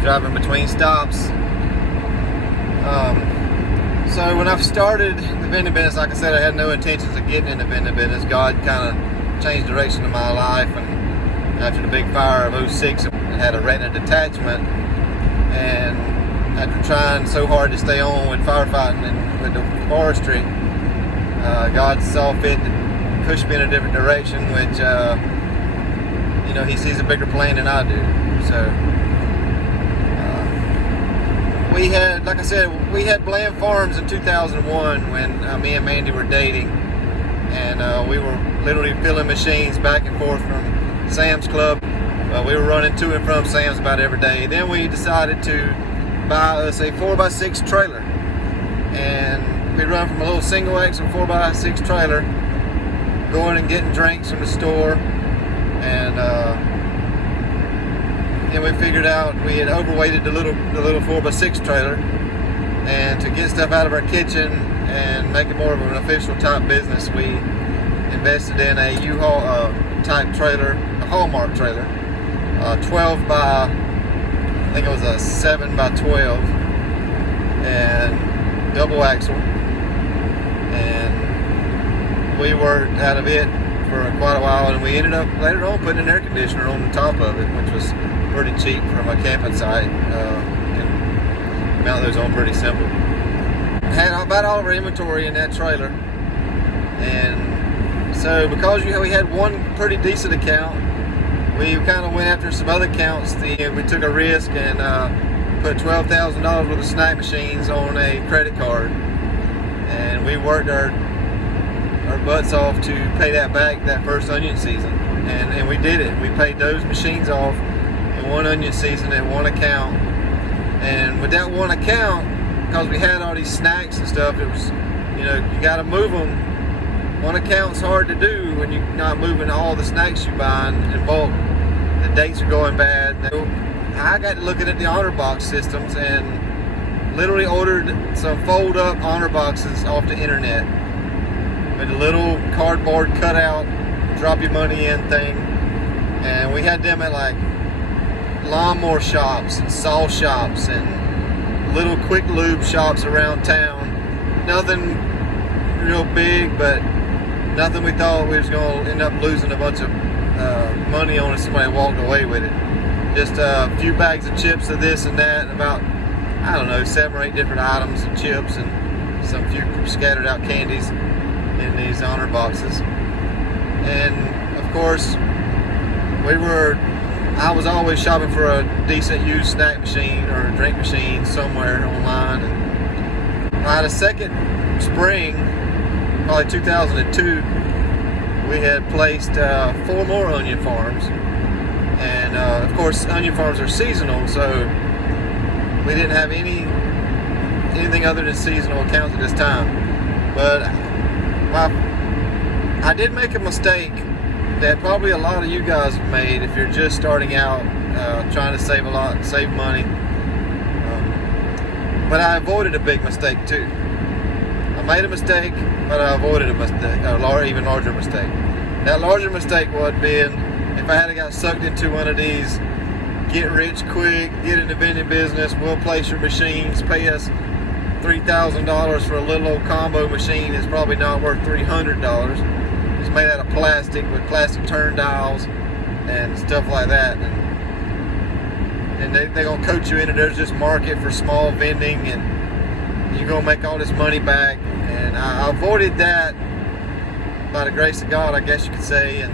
driving between stops. So when I started the vending business, like I said, I had no intentions of getting into vending business. God kind of changed the direction of my life, and after the big fire of '06, I had a retina detachment, and after trying so hard to stay on with firefighting and with the forestry, God saw fit to push me in a different direction, which He sees a bigger plan than I do. So we had, like I said, we had Bland Farms in 2001 when me and Mandy were dating, and we were literally filling machines back and forth from Sam's Club. We were running to and from Sam's about every day. Then we decided to buy us a 4x6 trailer, and we run from a little single axle 4x6 trailer, going and getting drinks from the store, and then we figured out we had overweighted the little 4x6 trailer, and to get stuff out of our kitchen and make it more of an official type business, we invested in a U-Haul type trailer, a Hallmark trailer, 12 by, I think it was a 7 by 12, and double axle, and we worked out of it for quite a while, and we ended up later on putting an air conditioner on the top of it, which was pretty cheap from a camping site. You can mount those on pretty simple. Had about all of our inventory in that trailer, and so because we had one pretty decent account, we kind of went after some other accounts. We took a risk and put $12,000 worth of snack machines on a credit card, and we worked our butts off to pay that back that first onion season, and we did it. We paid those machines off in one onion season at one account, and with that one account, because we had all these snacks and stuff, it was, you got to move them. One account's hard to do when you're not moving all the snacks you buy in bulk. The dates are going bad. I got to looking at the honor box systems and literally ordered some fold up honor boxes off the internet with a little cardboard cutout, drop your money in thing, and we had them at like lawnmower shops and saw shops and little quick lube shops around town. Nothing real big, but nothing we thought we was going to end up losing a bunch of money on if somebody walked away with it. Just a few bags of chips of this and that, about, I don't know, 7 or 8 different items of chips and some few scattered out candies in these honor boxes. And of course, I was always shopping for a decent used snack machine or a drink machine somewhere online, and I had a second spring, probably 2002, we had placed 4 more onion farms, and of course onion farms are seasonal, so we didn't have anything other than seasonal accounts at this time. But I did make a mistake that probably a lot of you guys have made if you're just starting out, trying to save money. But I avoided a big mistake too. I made a mistake, but I avoided a mistake, even larger mistake. That larger mistake would have been if I had got sucked into one of these get rich quick, get into vending business, we'll place your machines, pay us $3,000 for a little old combo machine that's probably not worth $300. It's made out of plastic with plastic turn dials and stuff like that, and they're gonna coach you into there's this market for small vending and you're gonna make all this money back. And I avoided that by the grace of God, I guess you could say, and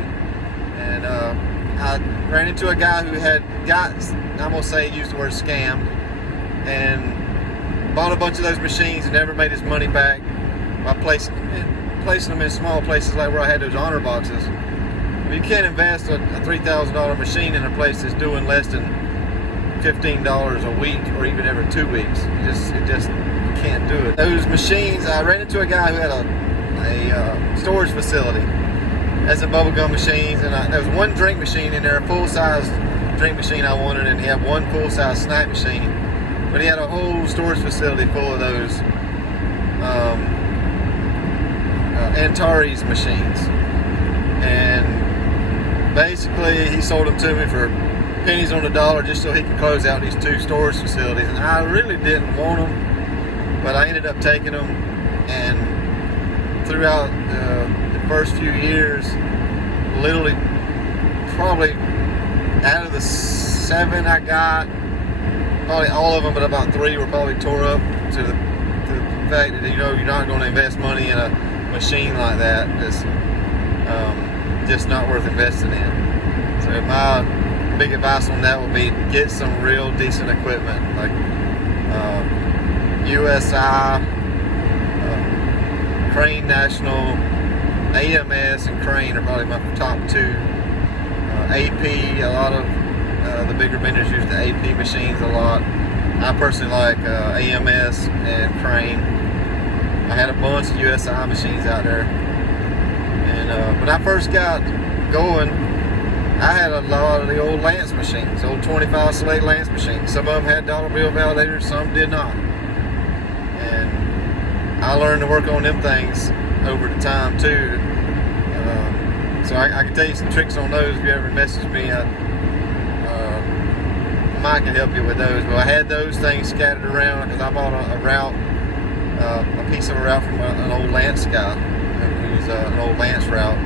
I ran into a guy who I'm gonna say used the word scammed, and bought a bunch of those machines and never made his money back by placing them in small places like where I had those honor boxes. You can't invest a $3,000 machine in a place that's doing less than $15 a week or even every 2 weeks. You just can't do it. Those machines, I ran into a guy who had a storage facility as a bubblegum machines, and there was one drink machine in there, a full-size drink machine I wanted, and he had one full-size snack machine, but he had a whole storage facility full of those Antares machines, and basically he sold them to me for pennies on the dollar just so he could close out these 2 storage facilities. And I really didn't want them, but I ended up taking them. And throughout the first few years, literally probably out of the 7 I got, probably all of them, but about 3 were probably tore up to the fact that, you know, you're not going to invest money in a machine like that. It's just not worth investing in. So my big advice on that would be get some real decent equipment, like USI, Crane National, AMS and Crane are probably my top 2. AP, a lot of the bigger vendors use the AP machines a lot. I personally like AMS and Crane. I had a bunch of USI machines out there, and when I first got going, I had a lot of the old Lance machines, old 25 Select Lance machines. Some of them had dollar bill validators, some did not. And I learned to work on them things over the time too. So I can tell you some tricks on those. If you ever message me, Mike can help you with those. But I had those things scattered around because I bought a route, a piece of a route from an old Lance guy who's an old Lance route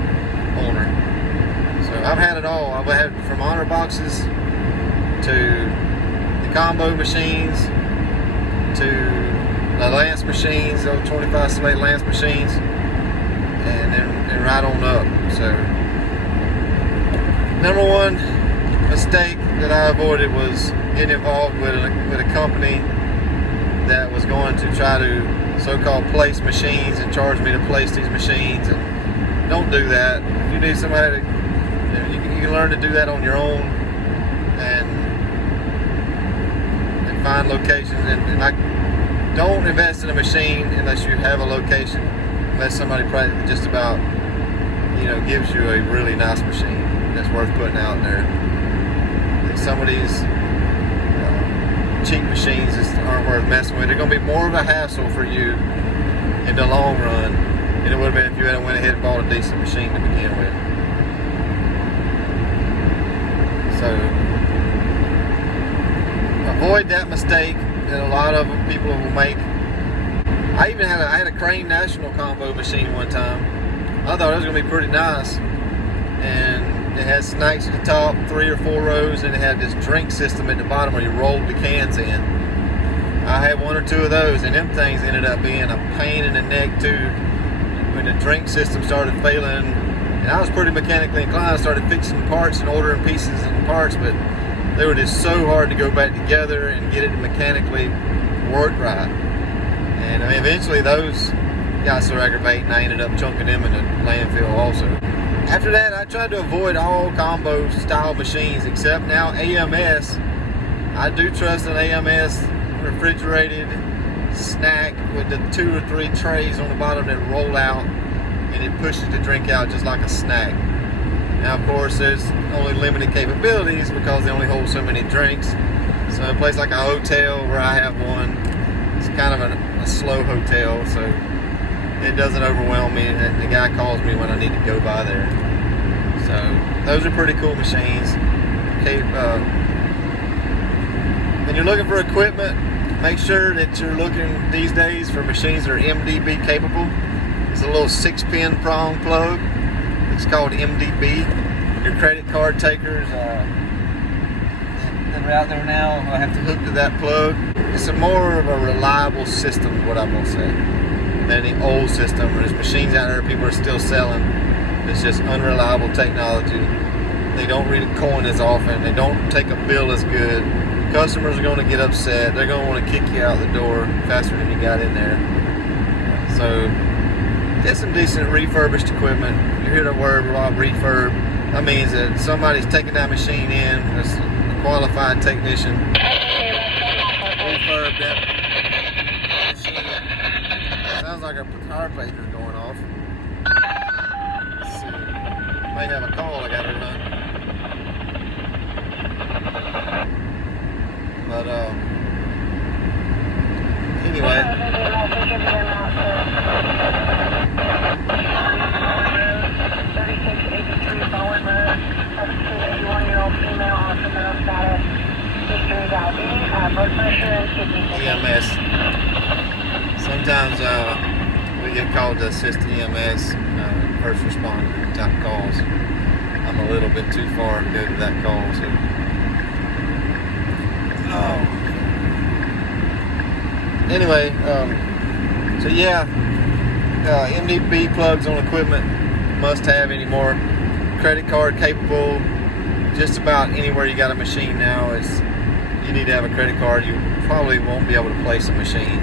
owner. So I've had it all. I've had from honor boxes to the combo machines to the Lance machines, those 25 Select Lance machines, and right on up. So number one mistake that I avoided was getting involved with a company that was going to try to so-called place machines and charge me to place these machines. And don't do that. If you need somebody to, you can learn to do that on your own and find locations. And like, don't invest in a machine unless you have a location, unless somebody just about, you know, gives you a really nice machine that's worth putting out there. Some of these cheap machines just aren't worth messing with. They're going to be more of a hassle for you in the long run than it would have been if you had went ahead and bought a decent machine to begin with. So avoid that mistake that a lot of people will make. I even had a Crane National combo machine one time. I thought it was going to be pretty nice, and it had snacks at the top, 3 or 4 rows, and it had this drink system at the bottom where you rolled the cans in. I had 1 or 2 of those, and them things ended up being a pain in the neck too. When the drink system started failing, and I was pretty mechanically inclined, I started fixing parts and ordering pieces and parts, but they were just so hard to go back together and get it to mechanically work right. And I mean, eventually those got so aggravating, I ended up chunking them in the landfill also. After that, I tried to avoid all combo style machines except now AMS. I do trust an AMS refrigerated snack with the 2 or 3 trays on the bottom that roll out, and it pushes the drink out just like a snack. Now, of course, there's only limited capabilities because they only hold so many drinks. So a place like a hotel where I have one, it's kind of a slow hotel, so it doesn't overwhelm me, and the guy calls me when I need to go by there. So those are pretty cool machines. Okay, when you're looking for equipment, make sure that you're looking these days for machines that are MDB capable. It's a little 6-pin prong plug. It's called MDB. Your credit card takers that are out there now will have to hook to that plug. It's more of a reliable system, is what I'm gonna say, than the old system. There's machines out there people are still selling. It's just unreliable technology. They don't read a coin as often. They don't take a bill as good. Customers are going to get upset. They're going to want to kick you out the door faster than you got in there. So get some decent refurbished equipment. You hear the word refurb. That means that somebody's taking that machine in, it's a qualified technician. Refurb that machine. Sounds like a power pager going off. Let's see. May have a call I gotta run. But anyway. Female on female EMS. Sometimes we get called to assist EMS, first responder type calls. I'm a little bit too far to go to that call, so. Anyway, so yeah, MDB plugs on equipment must have anymore. Credit card capable. Just about anywhere you got a machine now, you need to have a credit card. You probably won't be able to place a machine.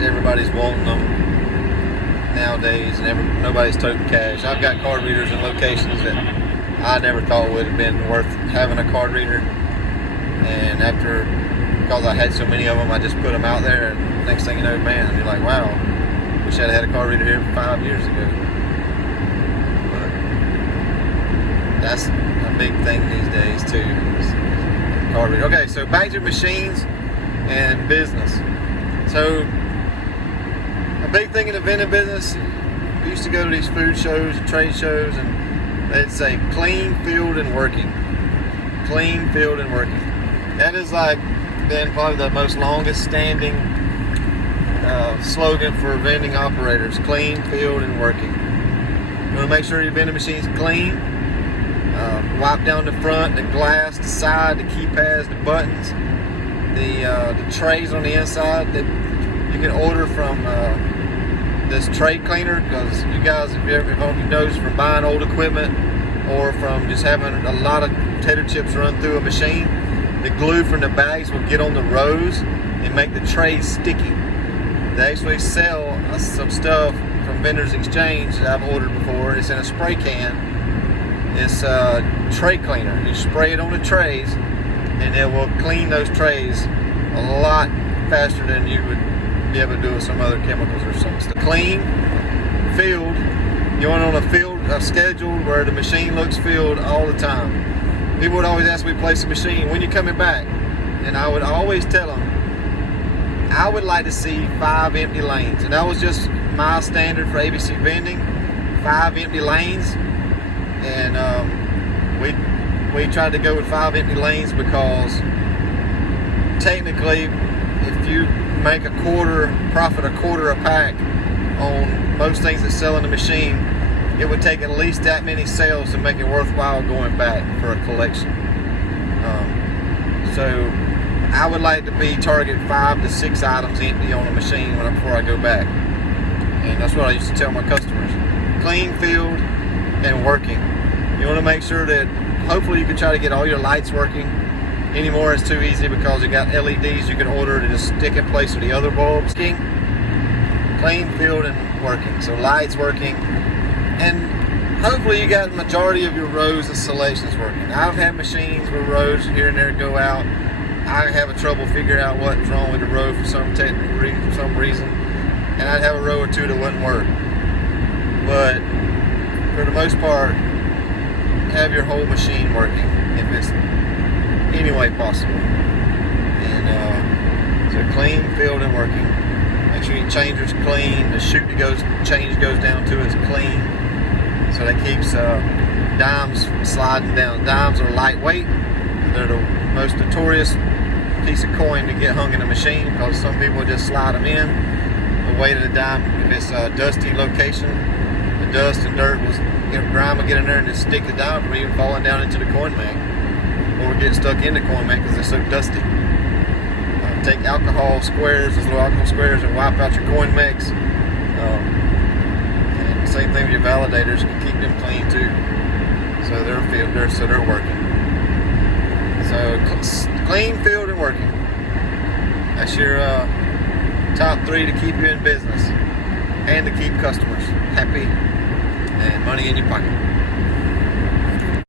Everybody's wanting them nowadays, and nobody's toting cash. I've got card readers in locations that I never thought would have been worth having a card reader, and because I had so many of them, I just put them out there, and next thing you know, man, you're like, wow, wish I'd had a card reader here 5 years ago. But that's a big thing these days too, card reader. Okay, so back to machines and business. So a big thing in the vending business, we used to go to these food shows and trade shows, and they'd say clean, filled, and working. Clean, filled, and working. That has been probably the most longest standing slogan for vending operators. Clean, filled, and working. You want to make sure your vending machine's clean. Wipe down the front, the glass, the side, the keypads, the buttons, the trays on the inside. That you can order from this tray cleaner, because you guys, if you notice from buying old equipment or from just having a lot of potato chips run through a machine, the glue from the bags will get on the rows and make the trays sticky. They actually sell some stuff from Vendors Exchange that I've ordered before. It's in a spray can. It's a tray cleaner. You spray it on the trays, and it will clean those trays a lot faster than you would be able to do with some other chemicals or some stuff. Clean, filled. You want it on a schedule where the machine looks filled all the time. People would always ask me to place a machine, when you coming back? And I would always tell them, I would like to see 5 empty lanes. And that was just my standard for ABC Vending, 5 empty lanes. And we tried to go with 5 empty lanes because technically, if you make profit a quarter a pack on most things that sell in the machine, it would take at least that many sales to make it worthwhile going back for a collection. So I would like to target 5 to 6 items empty on a machine before I go back. And that's what I used to tell my customers. Clean, filled, and working. You want to make sure that hopefully you can try to get all your lights working. Anymore it's too easy because you got LEDs you can order to just stick in place with the other bulbs. Clean, filled, and working. So lights working, and hopefully you got the majority of your rows and selections working. I've had machines where rows here and there go out. I have a trouble figuring out what's wrong with the row for some technical reason, and I'd have a row or two that wouldn't work. But for the most part, have your whole machine working if it's any way possible. And so clean, filled, and working. Make sure your changer's clean. The chute that change goes down to is clean. So that keeps dimes sliding down. Dimes are lightweight. They're the most notorious piece of coin to get hung in a machine because some people just slide them in. The weight of the dime, if it's a dusty location, the dust and dirt grime will get in there and just stick the dime from even falling down into the coin mag, or get stuck in the coin mag because they're so dusty. Take alcohol squares, those little alcohol squares, and wipe out your coin mags. And same thing with your validators, can keep them clean too. So they're working. So clean, filled, and working. That's your top 3 to keep you in business and to keep customers happy and money in your pocket.